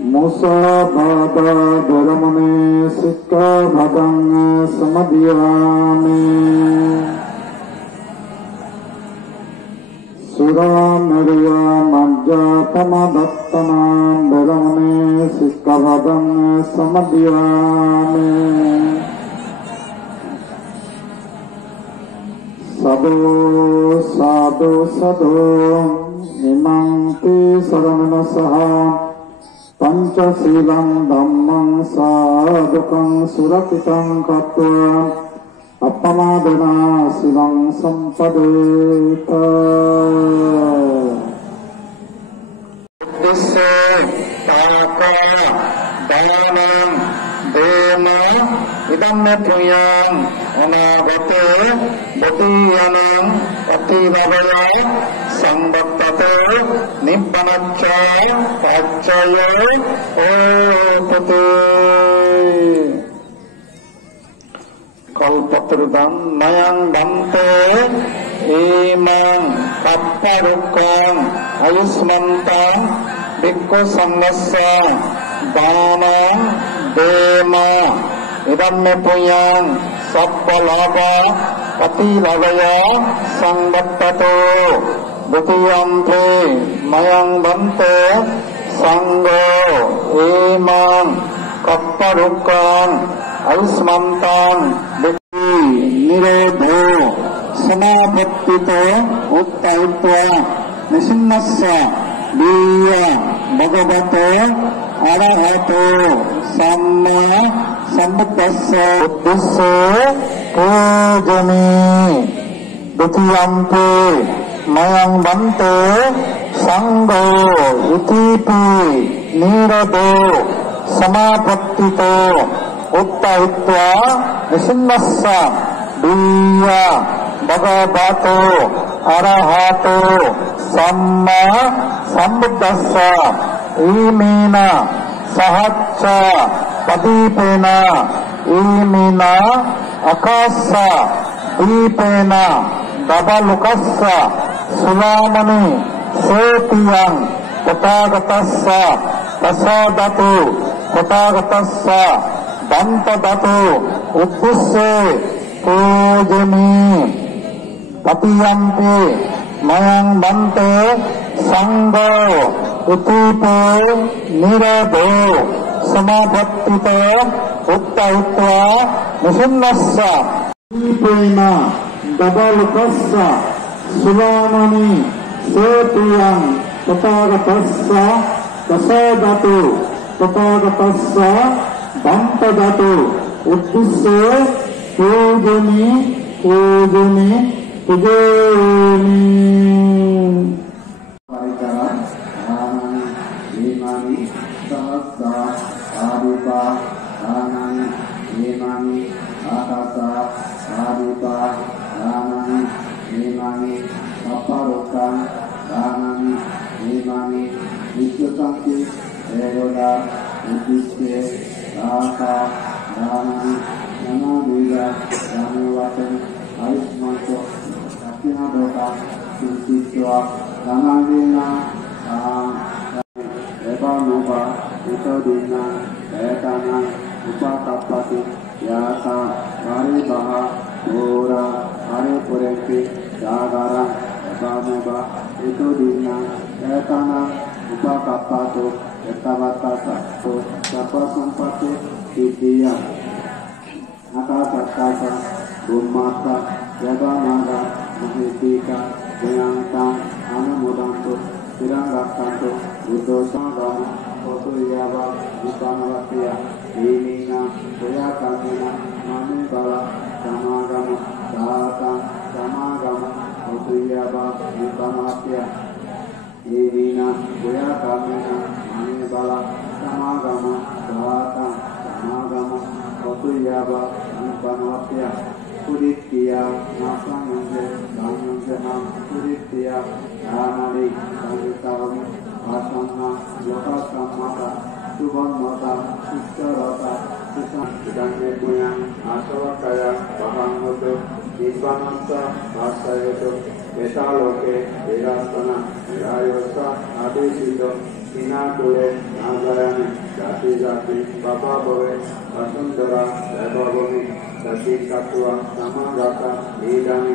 Musabada dharamane sikkhabadang samadhiyami Suramariya majjatama dattana dharamane sikkhabadang samadhiyami Sadhu sadhu sadhu imampi saranana saha Pancasilang dhammang sadhukang surakitam katva appamadana silang sampadeta Uddhisse tāka dānam dēma idamme punyam anagate bhutiyanam pativavaya sambattate nibbanacca paccayo opate kalpatrudam mayang bante imang kapparukam ayusmantam bhikkhu sangassa dānam dēma idamme punyam sappalabha pativavaya sambattate Bhutiyante mayang bante sanggo imam kapparukam ayusmantam bhikti nirodho samapattito uttaitva nisinnassa diya bhagavato arahato samma sambuddhassa uddhisse pujami Bhutiyante mayang bante sanggo itipi nirodho samapattito uttaitva nisinnassa diya bhagavato arahato samma sambuddhassa imena sahacca padipena imena akassa dipena dabalukassa sulamani setiyang tathāgatassa prasadatu tathāgatassa dantadatu uddhisse pujami patiyampi mayang bante sanggo utipe nirodho samapattito uttaitva nisinnassa dipena dabalukassa sulamani setiyang tathāgatassa prasadatu tathāgatassa dantadatu uddhisse pujami pujami pujami parikara dhanani imani sahassa adipa dhanani imani akasa adipa dhanani imani kapparukkam dhanani imani visyusanti egoda uddhisse tāka dhanani nanavira dhanavatan ayusmanto sakinadota suntitva dhanavina evanuva utadina etana upakappati yasa varibaha ora paripurenti jagara evanuva utadina etana upakappato etavatasa sapa sampati Tidya Akasakasa Bhummata Yadanaga Mahitika Jayantang Anamudantu Tirangakkantu Buddhosangama Kotuyava Vipanavatiya Vinina Puyakamina Manibala Samagama Sātang Samagama Kotuyava Vipanavatiya Vinina Puyakamina Manibala Samagama Sātang Samagama Kotuyava Vipanavatiya Purittiya Nasanyanje Sanyanjanam Purittiya Dhanari Sanjitavami Asanna Yogasammata Subhammata Ishtarata Siddhanye Punya Asavakaya Bahangoto Nibbanasa Vasayoto Metaloke Vedastana Rayosa Adisito Inakule Nagayane Jati Jati Baba Bove Vasundara Devabhumi Sati Katua Samagata Idami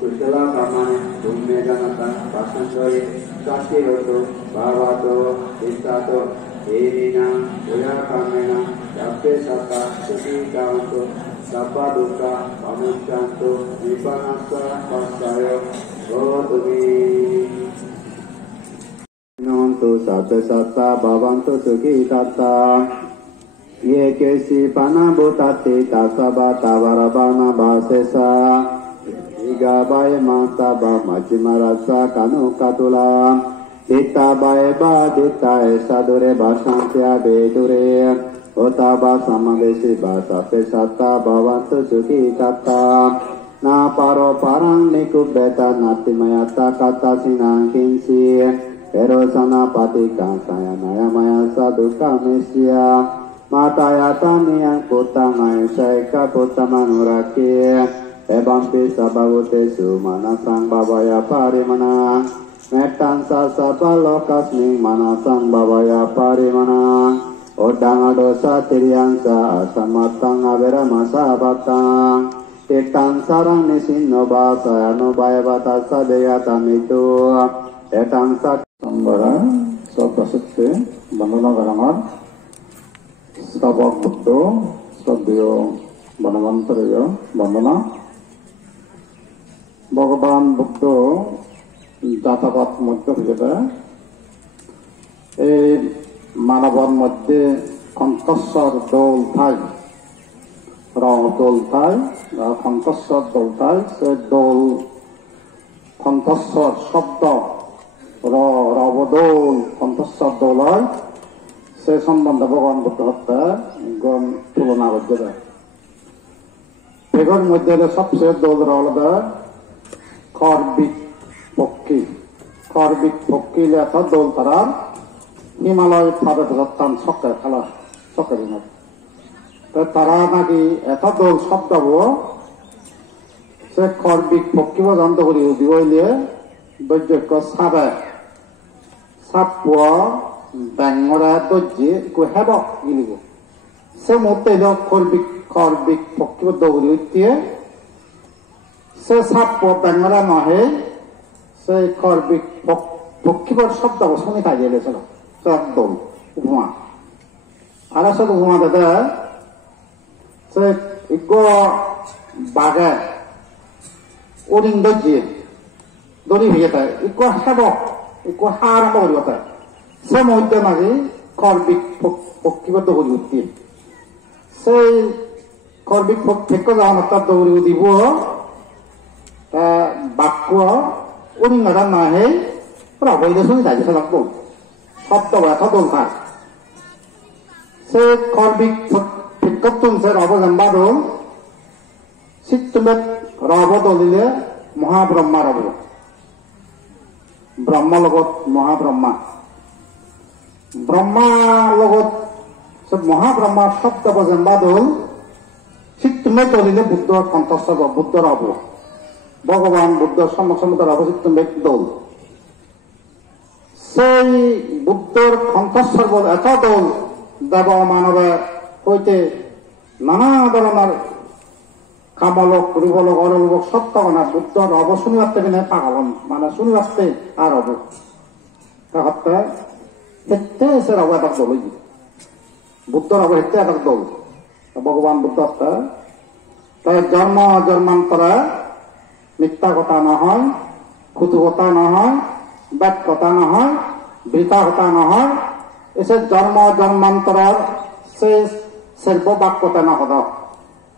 Kusala Kamane Dumme Janata Vasundari Sati Roto Bhavato Istato Enina Uya Kamena Yape Sata Suki Kaunto Sapa Duka Pamuchanto Vipanasa Pasayo Rodumi Nontu Sabbe Satta Bhavantu Sukhi Tatta Ye Kesi Panabhutati Tasabata Varabana Bhasesa Iga Baye Mata Ba Majimarasa Kanu Katula Dita Baye Ba Dita Esadure Bhashantya Bedure Otaba Samavesi Basa Pesata Bhavantu Sukhi Tatta Na Paro Parang Nikubeta Natimayata Kata Sinang Kinsi Erosana Patika Sayanaya Maya Saduka Mesya Matayata Niyang Putama Isaika Putamanuraki Ebampi Sabavute Sumanasang Babaya Parimana Metan Sasapa Lokasning Manasang Babaya Parimana Odang Adosa Tiriyansa Asamatang Averamasa Batang Titan Sarang Nisinno Basa Anubaya Batasa Deyatamitu Etang Sak Sambara Sabasukte Bandana Garangar Sabak Buddho Sabdiyo Banamantaraya Bandana Bhagavan Buddho Jatapat Madhya Vijata Manavan Madhya Kantasar Dol Thai Rao Dol Thai Kantasar Dol Thai Se Dol Kantasar Shabda Rao Dol Kantasar Dolai Se Sambandha Bhagavan Buddha Hatta Gon Tulana Vajjada Egar Madhyada Sabse Dol Rao Karbik Pokki লেখা দোল তারার হিমালয় পাবে ধরতাম সক্কা খেলা সক্কারি না তারা নাকি এটা দোল শব্দ সে কর্বিক পক্ষী জানতে করি দিবইলে বৈজ্ঞ সাবে সাপুয়া ব্যাঙরা দজ্জি কো হেব গিলিব সে মতে কর্বিক পক্ষী দৌড়ি উঠিয়ে সে সাপুয়া ব্যাঙরা নহে সে কর্বিক পক্ষীবর শব্দ শুনি খাই গেছিল একদম উপমা আর আসলে উপমা দাদা সে বাঘে ওরিং দজিয়ে দড়ি ভেঙে তাই হেব আরম্ভ করিব তাই সে মধ্যে নাকি কর্বিক পক্ষীবর দৌড়ি উঠি সেই কর্বিক পক্ষ যাওয়া তার দৌড়ি দিব বাক্য উনি নাগান না হে রাবইলে শুনি থাকি লাগবো শব্দ ব্যথা দোল খায় সে কর্বিক ভিক্ষতুন সে রব জানবা দোল শীতমেত রব দলিলে মহাব্রহ্মা রব ব্রহ্মা লগত মহাব্রহ্মা ব্রহ্মা লগত মহাব্রহ্মা শব্দ জানবা দোল শীতমেত দলিলে বুদ্ধ কণ্ঠস্থ বুদ্ধ রব ভগবান বুদ্ধর সম্মুখে অবস্থিত দোল সেই বুদ্ধর কণ্ঠস্বর বল এত দোল দেব মানবে হইতে নানা ধরনের কামলক রূপলক অরূপক সত্য না বুদ্ধর অব শুনিবাতে কিনে পাগল মানে শুনিবাতে আর অব হত্যা হেতে এসে রব এটা দোল বুদ্ধর অব হেতে এটা দোল ভগবান বুদ্ধ হত্যা তাই জন্ম জন্মান্তরে মিথ্যা কথা নহয় খুতু কথা নহয় ব্যাট কথা নহয় বৃথা কথা নহয় এসে জন্ম জন্মান্তরের সে সর্ববাক কথা না কথা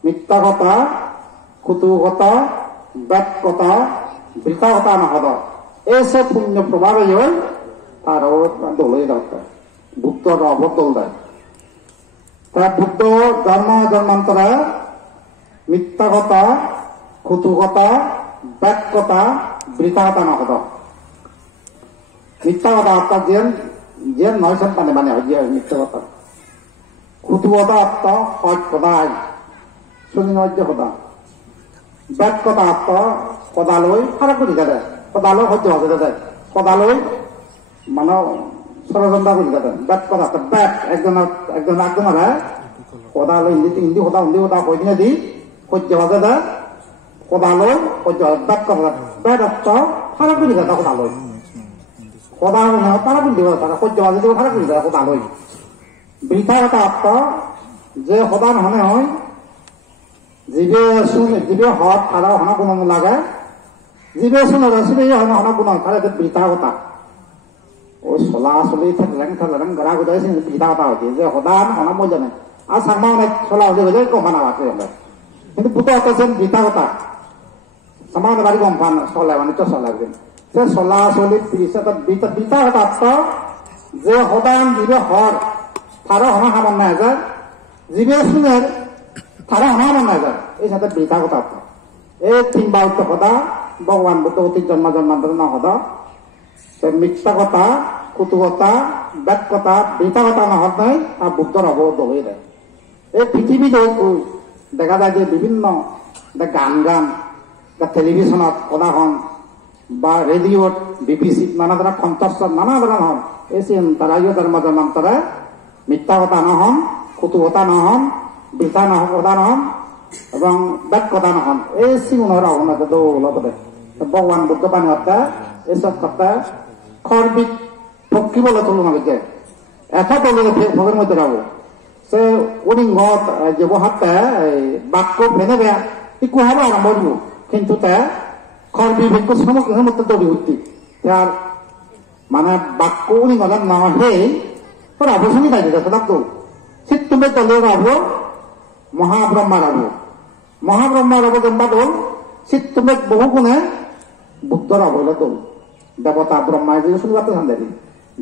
মিথ্যা কথা খুতু কথা ব্যাট কথা বৃথা কথা না কথা এসে পুণ্য প্রভাবে হয় তার দোলে দরকার বুদ্ধর অবদল দেয় তাই বুদ্ধ জন্ম জন্মান্তরে মিথ্যা কথা খুতু কথা ব্যাট কথা বৃথা কথা না কথা মিথ্যা কথা আপনার যে নয় সন্তানে মানে মিথ্যা কথা খুতু কথা আপনার হয় কথা শুনি নয় কথা ব্যাট কথা আপনার কদালৈ ফারাক করে দেয় কদালৈ সহ্য হবে দেয় কদালৈ মানে ষড়যন্ত্র করে যাবেন ব্যাট কথা ব্যাট একজন কদালৈ হিন্দি কথা কই দিনে দি সহ্য বাজে দা কদালৈ সহ্য ব্যাট কথা ব্যাট অর্থ ফারা করে যায় কদালৈ কদা ফারা করে দিব তারা সহ্য বাজে দিব ফারা করে যায় কদালৈ বৃথা কথা অর্থ যে সদা নহলে হয় জিবে হত ফারা হনা কোনো লাগে জিবে শুনে সিবে হনা কোনো ফারা বৃথা কথা ওই চলাচলি থাকলেন গড়া গোদাই বৃথা কথা হয়েছে যে সদা হনা মজা নাই আর সাংমা অনেক চলা হয়ে কমা নাবাকে কিন্তু বুটো আছেন বৃথা কথা সামান্য বাড়ি কম ফান চলে মানে তো চলাবেন সে চলাচলি বৃথা কথা অর্থ যে সদান জিবে হর ফারা হনা সামান নাই যায় জিবে শুনে তারা আমার নাই যায় এই সাথে বৃথা কথা এই তিনবার সদা ভগবান বুদ্ধ অতি জন্মান্তর না সদা মিথ্যা কথা কুতু কথা ব্যাট কথা বৃথা কথা নহত নাই আর বুদ্ধর অবদ্ধ হয়ে যায় এই পৃথিবীতে দেখা যায় যে বিভিন্ন গান টেলিভিশনত কথা হন বা রেডিওত বিবিসিত নানা ধরনের কণ্ঠস্বর নানা ধরনের হন এই তারা জন্মান্তরে মিথ্যা কথা নহন কুতু কথা নহন বৃথা কথা নহন এবং ব্যাট কথা নহন এই সিগুণের আহ্বান দৌলতে ভগবান বুদ্ধ পানি হত্যা এইসব কথা খরবিক ফকি বলে তুলনা গেছে এত তলে ভোগের মধ্যে রাখবো সে অলিঙ্গ যে হাতে বাক্য ভেনে বেয়া ইকু হবে আরম্ভ করবো কিন্তু তা খরবিক সমস্ত দৌড়ি উঠতি তার মানে বাক্য অলিঙ্গ না হয়ে তোর আবশ্যকই থাকে সদাক্ত ঠিক তুমি তলে রাখবো মহাব্রহ্মা রাব জন্মা দল চিত্তমে বহু গুণে বুদ্ধর অবহেলা দল দেবতা ব্রহ্মায় যে শুরু করতে ঠান্ডা দিন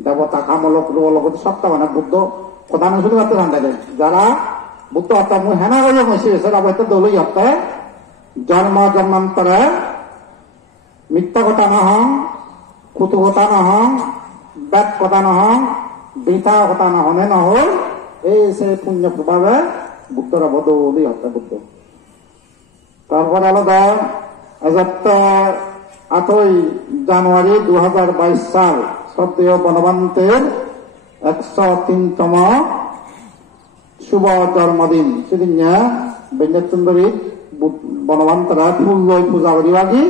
দেবতা কামলক রুবলক সপ্তাহ মানে বুদ্ধ প্রধান শুরু করতে ঠান্ডা দেন যারা বুদ্ধ হত্যা মুই হেনা করে হয়েছে অবস্থা দলই হত্যা জন্মান্তরে মিথ্যা কথা নহং কুতু কথা নহং ব্যাট কথা নহং বৃথা কথা নহনে নহল এই সে পুণ্য প্রভাবে বুদ্ধর বদলি হত্যা বুদ্ধ তারপরে আলাদা 8ই জানুয়ারি 2022 সাল শ্রদ্ধেয় বনবন্তের 103তম শুভ জন্মদিন সেদিন বেঞ্জাচুন্দরী বনবন্তরা ফুল লই পূজা করিবাগি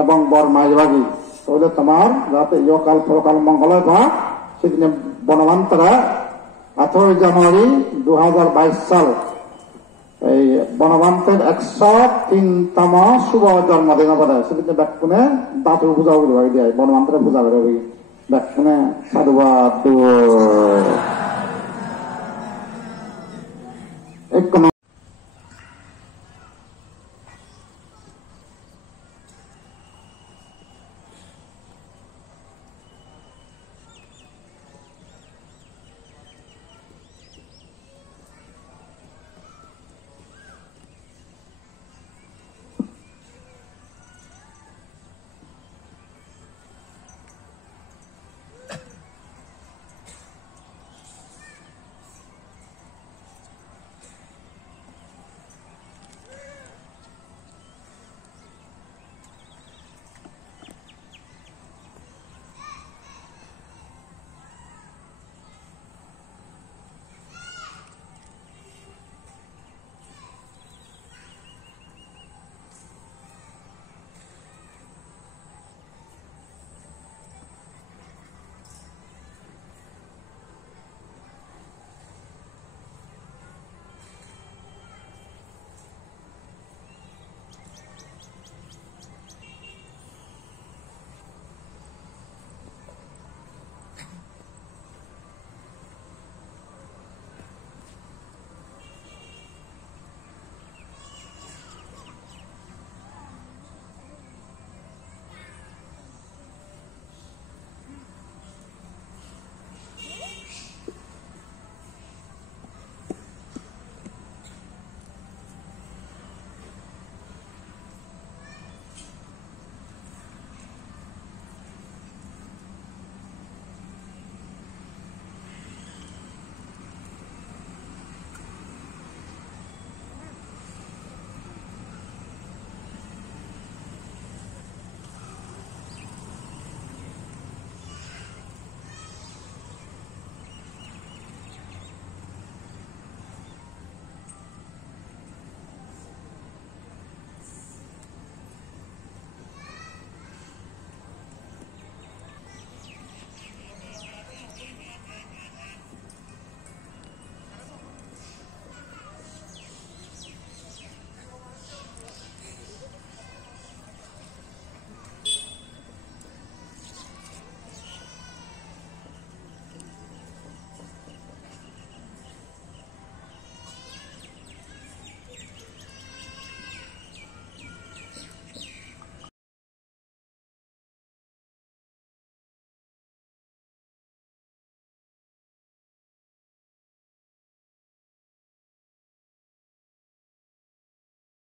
এবং বরমাই বাগি তাহলে তোমার যাতে ইহকাল পরকাল মঙ্গল হয় সেদিন বনবন্তরা 8ই জানুয়ারি 2022 সাল এই বনবন্তের 103তম শুভ জন্মদিন হবে সেদিন ব্যাকুনে দাঁত পূজা করিবাগি দিয়ে বনবন্তরা পূজা করে ব্যাকুনে সাধুবাদ